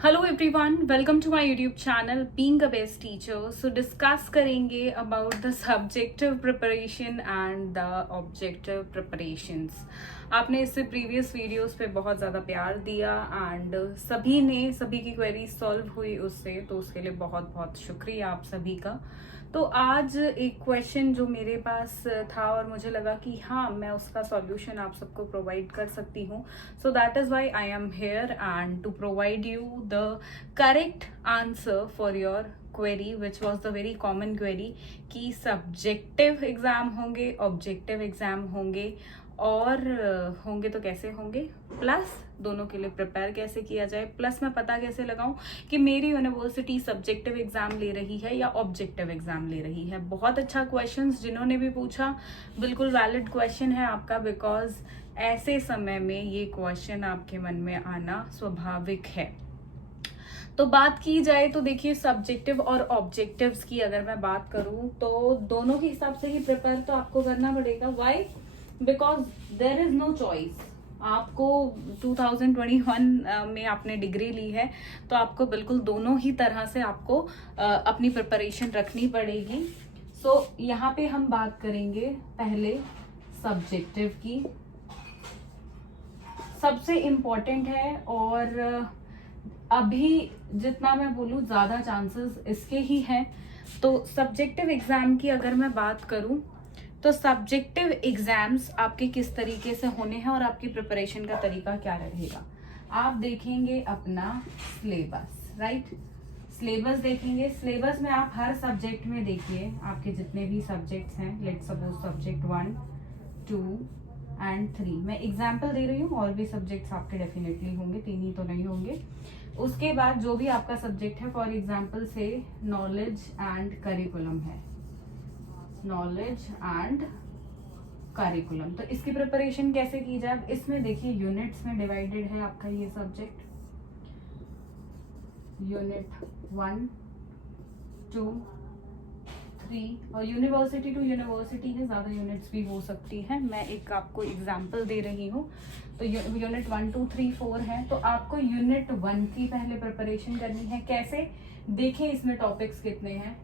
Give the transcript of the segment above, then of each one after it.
Hello everyone, welcome to my YouTube channel being a best teacher. So discuss करेंगे about the subjective preparation and the objective preparations. आपने इससे previous videos पे बहुत ज़्यादा प्यार दिया एंड सभी की क्वेरी सॉल्व हुई उससे, तो उसके लिए बहुत बहुत शुक्रिया आप सभी का। तो आज एक क्वेश्चन जो मेरे पास था और मुझे लगा कि हाँ, मैं उसका सॉल्यूशन आप सबको प्रोवाइड कर सकती हूँ। So that is why I am here and to provide you the correct answer for your query which was the very common query कि सब्जेक्टिव एग्जाम होंगे, ऑब्जेक्टिव एग्जाम होंगे और होंगे तो कैसे होंगे, प्लस दोनों के लिए प्रिपेयर कैसे किया जाए, प्लस मैं पता कैसे लगाऊं कि मेरी यूनिवर्सिटी सब्जेक्टिव एग्जाम ले रही है या ऑब्जेक्टिव एग्जाम ले रही है। बहुत अच्छा क्वेश्चन जिन्होंने भी पूछा, बिल्कुल वैलिड क्वेश्चन है आपका, बिकॉज ऐसे समय में ये क्वेश्चन आपके मन में आना स्वाभाविक है। तो बात की जाए तो देखिए, सब्जेक्टिव और ऑब्जेक्टिव्स की अगर मैं बात करूं तो दोनों के हिसाब से ही प्रिपेयर तो आपको करना पड़ेगा। Why? Because there is no choice. आपको 2021 में आपने डिग्री ली है तो आपको बिल्कुल दोनों ही तरह से आपको अपनी प्रिपरेशन रखनी पड़ेगी। सो यहाँ पे हम बात करेंगे पहले सब्जेक्टिव की। सबसे इम्पोर्टेंट है और अभी जितना मैं बोलूँ ज्यादा चांसेस इसके ही हैं। तो सब्जेक्टिव एग्जाम की अगर मैं बात करूँ तो सब्जेक्टिव एग्जाम्स आपके किस तरीके से होने हैं और आपकी प्रिपरेशन का तरीका क्या रहेगा। आप देखेंगे अपना सिलेबस, राइट? सिलेबस देखेंगे। सिलेबस में आप हर सब्जेक्ट में देखिए, आपके जितने भी सब्जेक्ट्स हैं, लेट्स सपोज सब्जेक्ट 1, 2 एंड 3, मैं एग्जाम्पल दे रही हूँ, और भी सब्जेक्ट्स आपके डेफिनेटली होंगे, 3 ही तो नहीं होंगे। उसके बाद जो भी आपका सब्जेक्ट है, फॉर एग्जाम्पल से नॉलेज एंड करिकुलम है, नॉलेज एंड करिकुलम, तो इसकी प्रिपरेशन कैसे की जाए। अब इसमें देखिए यूनिट्स में डिवाइडेड है आपका ये सब्जेक्ट, यूनिट 1, 2, 3, और यूनिवर्सिटी टू यूनिवर्सिटी है, ज्यादा यूनिट्स भी हो सकती है। मैं एक आपको एग्जांपल दे रही हूँ। तो यूनिट 1, 2, 3, 4 है, तो आपको यूनिट 1 की पहले प्रिपरेशन करनी है। कैसे? देखिए इसमें टॉपिक्स कितने हैं,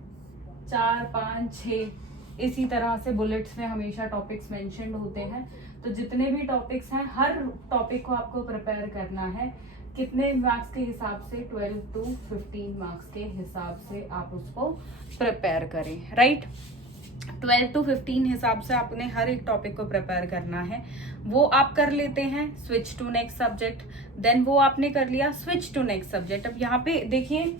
4, 5, 6, इसी तरह से बुलेट्स में हमेशा टॉपिक्स मेंशन्ड होते हैं। तो जितने भी टॉपिक्स हैं, हर टॉपिक को आपको प्रिपेयर करना है। कितने मार्क्स के हिसाब से? 12 to 15 मार्क्स के हिसाब से आप उसको प्रिपेयर करें, राइट? 12 to 15 हिसाब से आपने हर एक टॉपिक को प्रिपेयर करना है। वो आप कर लेते हैं, switch to next subject, then वो आपने कर लिया, स्विच टू नेक्स्ट सब्जेक्ट। अब यहाँ पे देखिए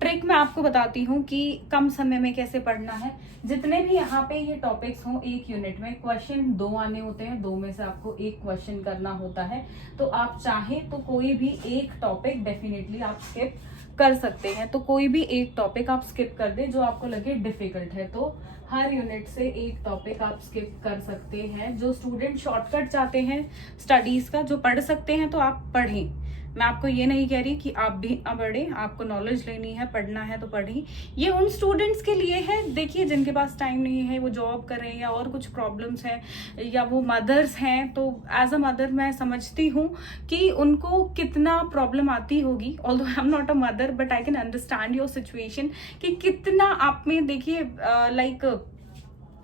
ट्रिक मैं आपको बताती हूँ कि कम समय में कैसे पढ़ना है। जितने भी यहाँ पे ये टॉपिक्स हों, एक यूनिट में क्वेश्चन 2 आने होते हैं, 2 में से आपको एक क्वेश्चन करना होता है। तो आप चाहें तो कोई भी एक टॉपिक डेफिनेटली आप स्किप कर सकते हैं। तो कोई भी एक टॉपिक आप स्किप कर दे जो आपको लगे डिफिकल्ट है, तो हर यूनिट से एक टॉपिक आप स्किप कर सकते हैं। जो स्टूडेंट शॉर्टकट चाहते हैं स्टडीज का, जो पढ़ सकते हैं, तो आप पढ़ें। मैं आपको ये नहीं कह रही कि आप भी पढ़ें, आपको नॉलेज लेनी है, पढ़ना है तो पढ़ें। ये उन स्टूडेंट्स के लिए है, देखिए, जिनके पास टाइम नहीं है, वो जॉब कर रहे हैं या और कुछ प्रॉब्लम्स हैं, या वो मदर्स हैं। तो एज अ मदर मैं समझती हूँ कि उनको कितना प्रॉब्लम आती होगी। Although I am not a mother but I can understand your situation कि कितना आप में, देखिए लाइक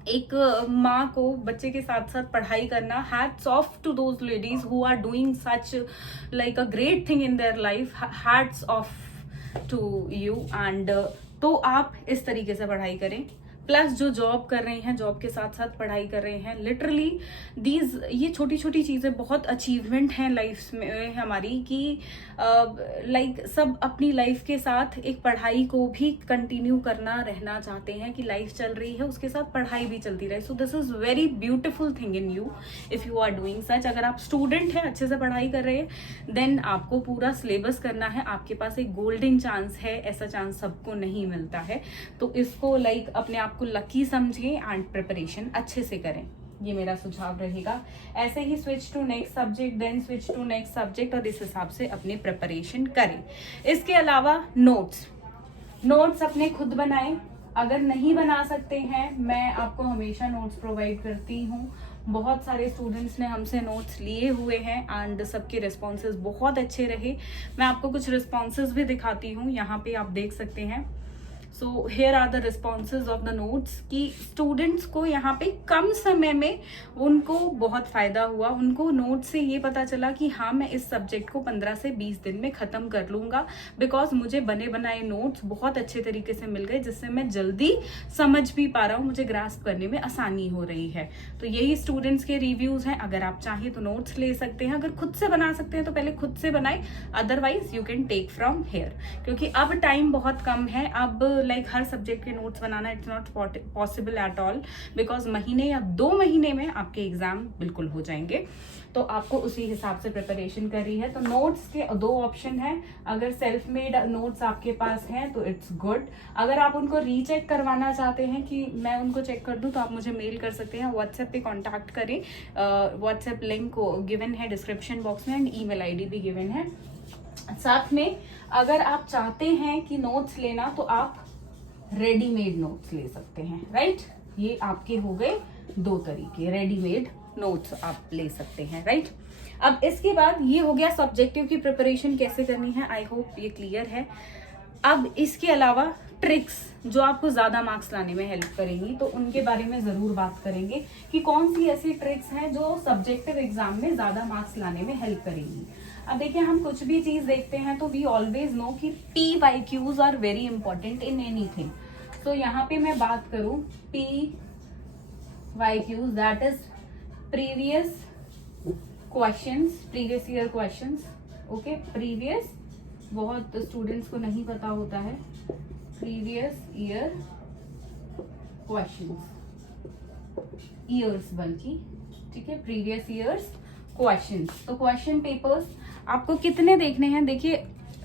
एक माँ को बच्चे के साथ साथ पढ़ाई करना, hats off to those ladies who are doing such like a great thing in their life, hats off to you. And तो आप इस तरीके से पढ़ाई करें। प्लस जो जॉब कर रहे हैं, जॉब के साथ साथ पढ़ाई कर रहे हैं, लिटरली ये छोटी छोटी चीज़ें बहुत अचीवमेंट हैं लाइफ में हमारी, कि लाइक सब अपनी लाइफ के साथ एक पढ़ाई को भी कंटिन्यू करना रहना चाहते हैं, कि लाइफ चल रही है उसके साथ पढ़ाई भी चलती रहे। So this is very beautiful thing in you if you are doing such. अगर आप स्टूडेंट हैं, अच्छे से पढ़ाई कर रहे हैं, देन आपको पूरा सिलेबस करना है। आपके पास एक गोल्डन चांस है, ऐसा चांस सबको नहीं मिलता है। तो इसको लाइक अपने आप को लकी समझें एंड प्रिपरेशन अच्छे से करें, ये मेरा सुझाव रहेगा। ऐसे ही switch to next subject, then switch to next subject, और इस हिसाब से अपनी प्रिपरेशन करें। इसके अलावा नोट्स अपने खुद बनाएं। अगर नहीं बना सकते हैं, मैं आपको हमेशा नोट्स प्रोवाइड करती हूँ बहुत सारे स्टूडेंट्स ने हमसे नोट्स लिए हुए हैं एंड सबके रिस्पॉन्सेज बहुत अच्छे रहे। मैं आपको कुछ रिस्पॉन्सेज भी दिखाती हूँ, यहाँ पे आप देख सकते हैं। So here are the responses of the notes कि स्टूडेंट्स को यहाँ पे कम समय में उनको बहुत फ़ायदा हुआ। उनको नोट से ये पता चला कि हाँ, मैं इस सब्जेक्ट को 15 से 20 दिन में ख़त्म कर लूँगा, बिकॉज मुझे बने बनाए नोट्स बहुत अच्छे तरीके से मिल गए, जिससे मैं जल्दी समझ भी पा रहा हूँ, मुझे ग्रास्प करने में आसानी हो रही है। तो यही स्टूडेंट्स के रिव्यूज़ हैं। अगर आप चाहें तो नोट्स ले सकते हैं, अगर खुद से बना सकते हैं तो पहले खुद से बनाए, otherwise you can take from here, क्योंकि अब टाइम बहुत कम है। अब लाइक हर सब्जेक्ट के नोट्स बनाना it's not possible at all, because महीने या 2 महीने में आपके एग्जाम बिल्कुल हो जाएंगे। तो आपको उसी हिसाब से प्रिपरेशन करी है। तो नोट्स के 2 ऑप्शन हैं। अगर सेल्फ मेड नोट्स आपके पास हैं तो इट्स गुड। अगर आप उनको रीचेक करवाना चाहते हैं कि मैं उनको चेक कर दूं, तो आप मुझे मेल कर सकते हैं, व्हाट्सएप पे कांटेक्ट करें। व्हाट्सएप लिंक गिवन है डिस्क्रिप्शन बॉक्स में एंड ईमेल आईडी भी गिवन है। साथ में अगर आप चाहते हैं कि नोट्स लेना, तो आप रेडीमेड नोट्स ले सकते हैं, राइट। ये आपके हो गए 2 तरीके, रेडीमेड नोट्स आप ले सकते हैं, राइट। अब इसके बाद ये हो गया सब्जेक्टिव की प्रिपरेशन कैसे करनी है। आई होप ये क्लियर है। अब इसके अलावा ट्रिक्स जो आपको ज्यादा मार्क्स लाने में हेल्प करेंगी, तो उनके बारे में जरूर बात करेंगे कि कौन सी ऐसी ट्रिक्स हैं जो सब्जेक्टिव एग्जाम में ज्यादा मार्क्स लाने में हेल्प करेंगी। अब देखिए, हम कुछ भी चीज देखते हैं तो वी ऑलवेज नो कि PYQs are very important in anything. तो यहाँ पे मैं बात करूं PYQs, that is previous questions, previous year questions. Okay, previous बहुत स्टूडेंट्स को नहीं पता होता है, प्रीवियस ईयर क्वेश्चंस, ईयर्स बल्कि, ठीक है, प्रीवियस ईयर्स क्वेश्चंस। तो क्वेश्चन पेपर्स आपको कितने देखने हैं। देखिए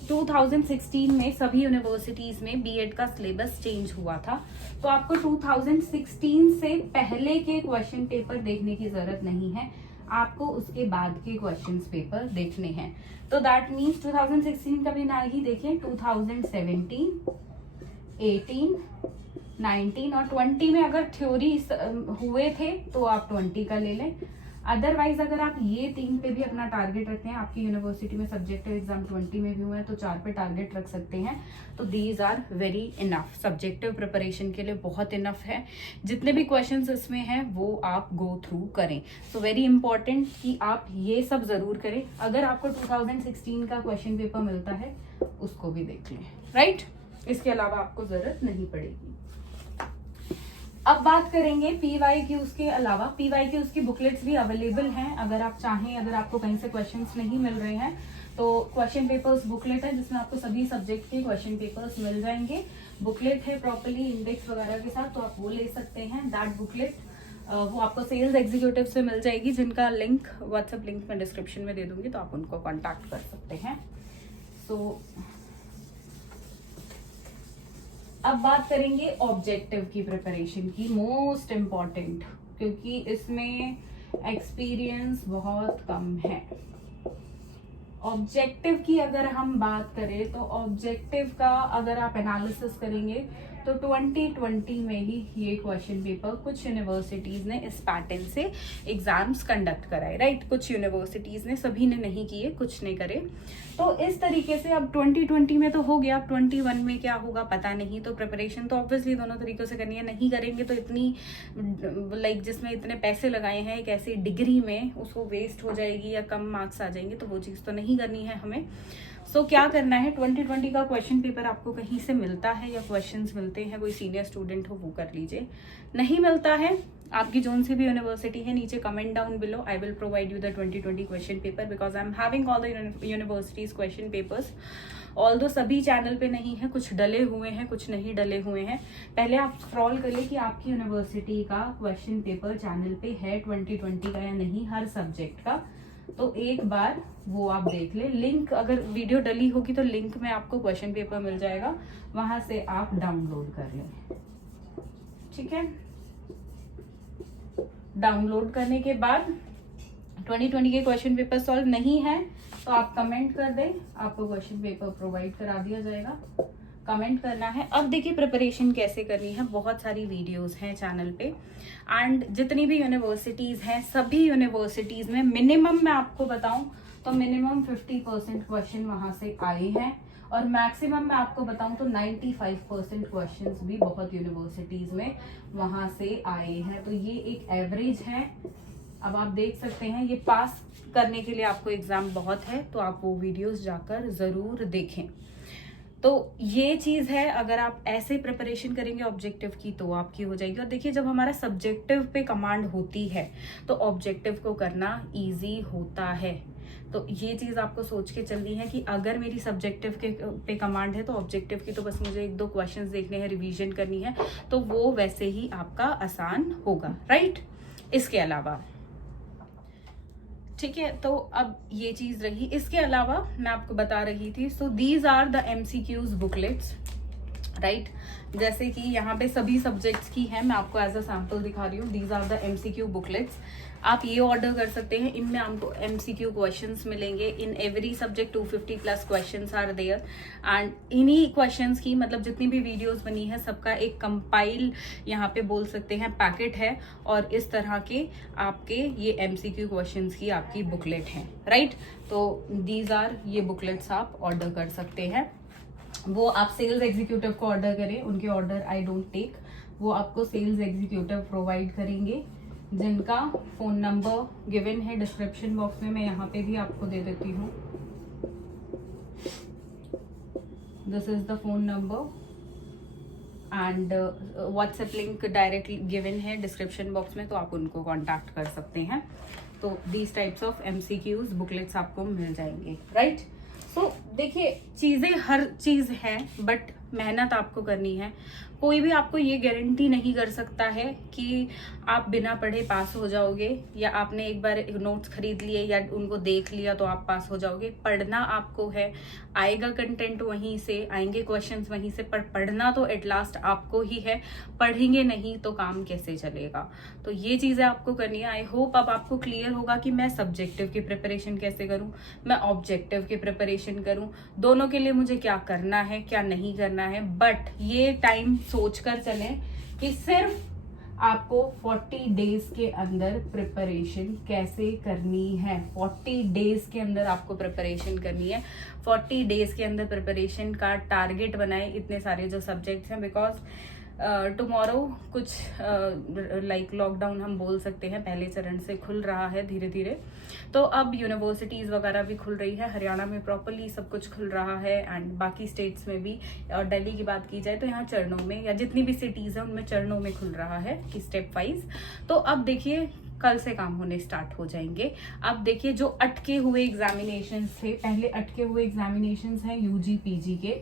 2016 में सभी यूनिवर्सिटीज में बीएड का सिलेबस चेंज हुआ था, तो आपको 2016 से पहले के क्वेश्चन पेपर देखने की जरूरत नहीं है, आपको उसके बाद के क्वेश्चन पेपर देखने हैं। तो दैट मीन्स 2016 का भी ना ही देखिए, 2017, 18, 19 और 20 में अगर थ्योरी हुए थे तो आप 20 का ले लें। अदरवाइज अगर आप ये 3 पे भी अपना टारगेट रखते हैं, आपकी यूनिवर्सिटी में सब्जेक्टिव एग्जाम 20 में भी हुआ है तो 4 पे टारगेट रख सकते हैं। तो these are very enough, subjective preparation के लिए बहुत इनफ है। जितने भी क्वेश्चंस इसमें हैं वो आप गो थ्रू करें। तो वेरी इंपॉर्टेंट कि आप ये सब जरूर करें। अगर आपको 2016 का क्वेश्चन पेपर मिलता है उसको भी देख लें, राइट। इसके अलावा आपको जरूरत नहीं पड़ेगी। अब बात करेंगे PYQs के अलावा। PYQs की बुकलेट्स भी अवेलेबल हैं, अगर आप चाहें, अगर आपको कहीं से क्वेश्चंस नहीं मिल रहे हैं तो क्वेश्चन पेपर्स बुकलेट है जिसमें आपको सभी सब्जेक्ट के क्वेश्चन पेपर्स मिल जाएंगे। बुकलेट है प्रॉपर्ली इंडेक्स वगैरह के साथ, तो आप वो ले सकते हैं। दैट बुकलेट वो आपको सेल्स एग्जीक्यूटिव से मिल जाएगी, जिनका लिंक व्हाट्सएप लिंक मैं डिस्क्रिप्शन में दे दूंगी, तो आप उनको कॉन्टैक्ट कर सकते हैं। सो अब बात करेंगे ऑब्जेक्टिव की प्रिपरेशन की, मोस्ट इम्पॉर्टेंट, क्योंकि इसमें एक्सपीरियंस बहुत कम है। ऑब्जेक्टिव की अगर हम बात करें तो ऑब्जेक्टिव का अगर आप एनालिसिस करेंगे तो 2020 में ही ये क्वेश्चन पेपर कुछ यूनिवर्सिटीज ने इस पैटर्न से एग्जाम्स कंडक्ट कराए, राइट। कुछ यूनिवर्सिटीज ने, सभी ने नहीं किए, कुछ ने करे। तो इस तरीके से अब 2020 में तो हो गया, अब 21 में क्या होगा पता नहीं। तो प्रिपरेशन तो ऑब्वियसली दोनों तरीकों से करनी है। नहीं करेंगे तो इतनी लाइक जिसमें इतने पैसे लगाए हैं एक ऐसी डिग्री में, उसको वेस्ट हो जाएगी या कम मार्क्स आ जाएंगे, तो वो चीज़ तो नहीं करनी है हमें। सो क्या करना है, 2020 का क्वेश्चन पेपर आपको कहीं से मिलता है या क्वेश्चंस मिलते हैं, कोई सीनियर स्टूडेंट हो वो कर लीजिए। नहीं मिलता है, आपकी जोन से भी यूनिवर्सिटी है, नीचे comment down below, I will provide you the 2020 question paper, because I am having all the universities question papers. Although सभी चैनल पे नहीं है, कुछ डले हुए हैं, कुछ नहीं डले हुए हैं। पहले आप स्क्रॉल करिए कि आपकी यूनिवर्सिटी का क्वेश्चन पेपर चैनल पे है 2020 का या नहीं, हर सब्जेक्ट का। तो एक बार वो आप देख ले। लिंक, अगर वीडियो डली होगी तो लिंक में आपको क्वेश्चन पेपर मिल जाएगा, वहां से आप डाउनलोड कर लें, ठीक है। डाउनलोड करने के बाद 2020 के क्वेश्चन पेपर सॉल्व नहीं है तो आप कमेंट कर दें, आपको क्वेश्चन पेपर प्रोवाइड करा दिया जाएगा। कमेंट करना है। अब देखिए प्रिपरेशन कैसे करनी है, बहुत सारी वीडियोस हैं चैनल पे, एंड जितनी भी यूनिवर्सिटीज़ हैं सभी यूनिवर्सिटीज़ में मिनिमम मैं आपको बताऊं तो मिनिमम 50% क्वेश्चन वहाँ से आए हैं, और मैक्सिमम मैं आपको बताऊं तो 95% क्वेश्चंस भी बहुत यूनिवर्सिटीज़ में वहाँ से आए हैं। तो ये एक एवरेज है। अब आप देख सकते हैं ये पास करने के लिए आपको एग्ज़ाम बहुत है, तो आप वो वीडियोस जाकर ज़रूर देखें। तो ये चीज़ है, अगर आप ऐसे प्रिपरेशन करेंगे ऑब्जेक्टिव की तो आपकी हो जाएगी। और देखिए जब हमारा सब्जेक्टिव पे कमांड होती है तो ऑब्जेक्टिव को करना इजी होता है। तो ये चीज़ आपको सोच के चलनी है कि अगर मेरी सब्जेक्टिव के पे कमांड है तो ऑब्जेक्टिव की तो बस मुझे 1-2 क्वेश्चंस देखने हैं, रिवीजन करनी है, तो वो वैसे ही आपका आसान होगा, राइट। इसके अलावा ठीक है, तो अब ये चीज रही। इसके अलावा मैं आपको बता रही थी, so these are the MCQs booklets, right. जैसे कि यहाँ पे सभी सब्जेक्ट्स की है, मैं आपको एज अ सैम्पल दिखा रही हूँ। These are the MCQ booklets. आप ये ऑर्डर कर सकते हैं, इनमें आपको MCQ क्वेश्चंस मिलेंगे। In every subject 250+ questions are there, and इन्हीं क्वेश्चंस की मतलब जितनी भी वीडियोस बनी है सबका एक कंपाइल यहाँ पे बोल सकते हैं पैकेट है, और इस तरह के आपके ये MCQ क्वेश्चंस की आपकी बुकलेट है, राइट। तो दीज आर ये बुकलेट्स आप ऑर्डर कर सकते हैं। वो आप सेल्स एग्जीक्यूटिव को ऑर्डर करें, उनके ऑर्डर आई डोंट टेक। वो आपको सेल्स एग्जीक्यूटिव प्रोवाइड करेंगे, जिनका फोन नंबर गिवन है डिस्क्रिप्शन बॉक्स में। मैं यहाँ पे भी आपको दे देती हूँ, this is the phone number, and WhatsApp link directly given है डिस्क्रिप्शन बॉक्स में, तो आप उनको कांटेक्ट कर सकते हैं। तो these types of MCQs booklets आपको मिल जाएंगे, राइट। सो देखिए चीज़ें हर चीज़ है, बट मेहनत आपको करनी है। कोई भी आपको ये गारंटी नहीं कर सकता है कि आप बिना पढ़े पास हो जाओगे, या आपने एक बार नोट्स खरीद लिए या उनको देख लिया तो आप पास हो जाओगे। पढ़ना आपको है, आएगा कंटेंट वहीं से, आएंगे क्वेश्चंस वहीं से, पर पढ़ना तो एट लास्ट आपको ही है। पढ़ेंगे नहीं तो काम कैसे चलेगा। तो ये चीज़ें आपको करनी है। आई होप अब आपको क्लियर होगा कि मैं सब्जेक्टिव की प्रिपरेशन कैसे करूँ, मैं ऑब्जेक्टिव की प्रिपरेशन करूँ, दोनों के लिए मुझे क्या करना है क्या नहीं करना है। बट ये टाइम सोचकर चलें कि सिर्फ आपको 40 डेज के अंदर प्रिपरेशन कैसे करनी है। 40 डेज के अंदर आपको प्रिपरेशन करनी है। 40 डेज के अंदर प्रिपरेशन का टारगेट बनाए, इतने सारे जो सब्जेक्ट्स हैं, बिकॉज टुमारो कुछ लाइक लॉकडाउन हम बोल सकते हैं पहले चरण से खुल रहा है धीरे धीरे। तो अब यूनिवर्सिटीज़ वगैरह भी खुल रही है, हरियाणा में प्रॉपरली सब कुछ खुल रहा है, एंड बाकी स्टेट्स में भी। और दिल्ली की बात की जाए तो यहाँ चरणों में, या जितनी भी सिटीज़ हैं उनमें चरणों में खुल रहा है कि स्टेप वाइज। तो अब देखिए कल से काम होने स्टार्ट हो जाएंगे। अब देखिए जो अटके हुए एग्जामिनेशंस थे, पहले अटके हुए एग्जामिनेशंस हैं UG PG के,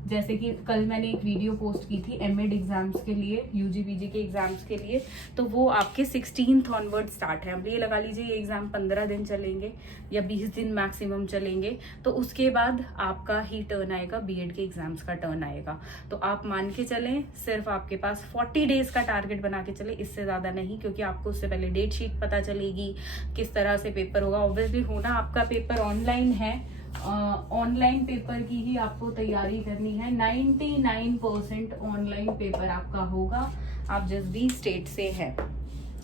जैसे कि कल मैंने एक वीडियो पोस्ट की थी एमएड एग्जाम्स के लिए, UG PG के एग्जाम्स के लिए, तो वो आपके 16th ऑनवर्ड स्टार्ट है। अब ये लगा लीजिए ये एग्जाम 15 दिन चलेंगे या 20 दिन मैक्सिमम चलेंगे, तो उसके बाद आपका ही टर्न आएगा, बीएड के एग्जाम्स का टर्न आएगा। तो आप मान के चलें सिर्फ आपके पास 40 डेज का टारगेट बना के चले, इससे ज़्यादा नहीं, क्योंकि आपको उससे पहले डेट शीट पता चलेगी किस तरह से पेपर होगा। ऑब्वियसली होना आपका पेपर ऑनलाइन है, ऑनलाइन पेपर की ही आपको तैयारी करनी है। 99% ऑनलाइन पेपर आपका होगा, आप जिस भी स्टेट से हैं,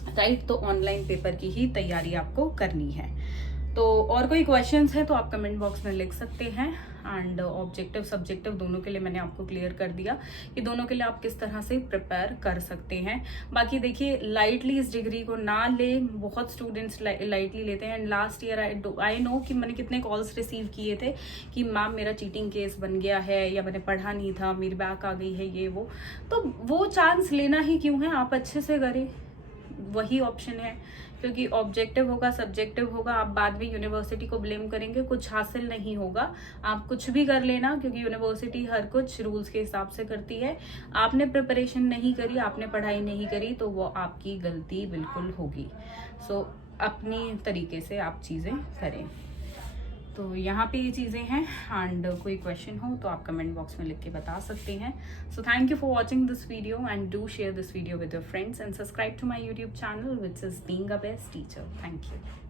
राइट। तो ऑनलाइन पेपर की ही तैयारी आपको करनी है। तो और कोई क्वेश्चंस है तो आप कमेंट बॉक्स में लिख सकते हैं। एंड ऑब्जेक्टिव सब्जेक्टिव दोनों के लिए मैंने आपको क्लियर कर दिया कि दोनों के लिए आप किस तरह से प्रिपेयर कर सकते हैं। बाकी देखिए लाइटली इस डिग्री को ना ले, बहुत स्टूडेंट्स लाइटली लेते हैं। And last year I know कि मैंने कितने कॉल्स रिसीव किए थे कि मैम मेरा चीटिंग केस बन गया है, या मैंने पढ़ा नहीं था, मेरी बैक आ गई है, ये वो। तो वो चांस लेना ही क्यों है, आप अच्छे से करें, वही ऑप्शन है। क्योंकि ऑब्जेक्टिव होगा, सब्जेक्टिव होगा, आप बाद में यूनिवर्सिटी को ब्लेम करेंगे, कुछ हासिल नहीं होगा। आप कुछ भी कर लेना, क्योंकि यूनिवर्सिटी हर कुछ रूल्स के हिसाब से करती है। आपने प्रिपरेशन नहीं करी, आपने पढ़ाई नहीं करी, तो वो आपकी गलती बिल्कुल होगी। सो अपनी तरीके से आप चीज़ें करें। तो यहाँ पे ये चीज़ें हैं। एंड कोई क्वेश्चन हो तो आप कमेंट बॉक्स में लिख के बता सकते हैं। So thank you for watching this video, and do share this video with your friends, and subscribe to my YouTube channel which is being a best teacher. Thank you.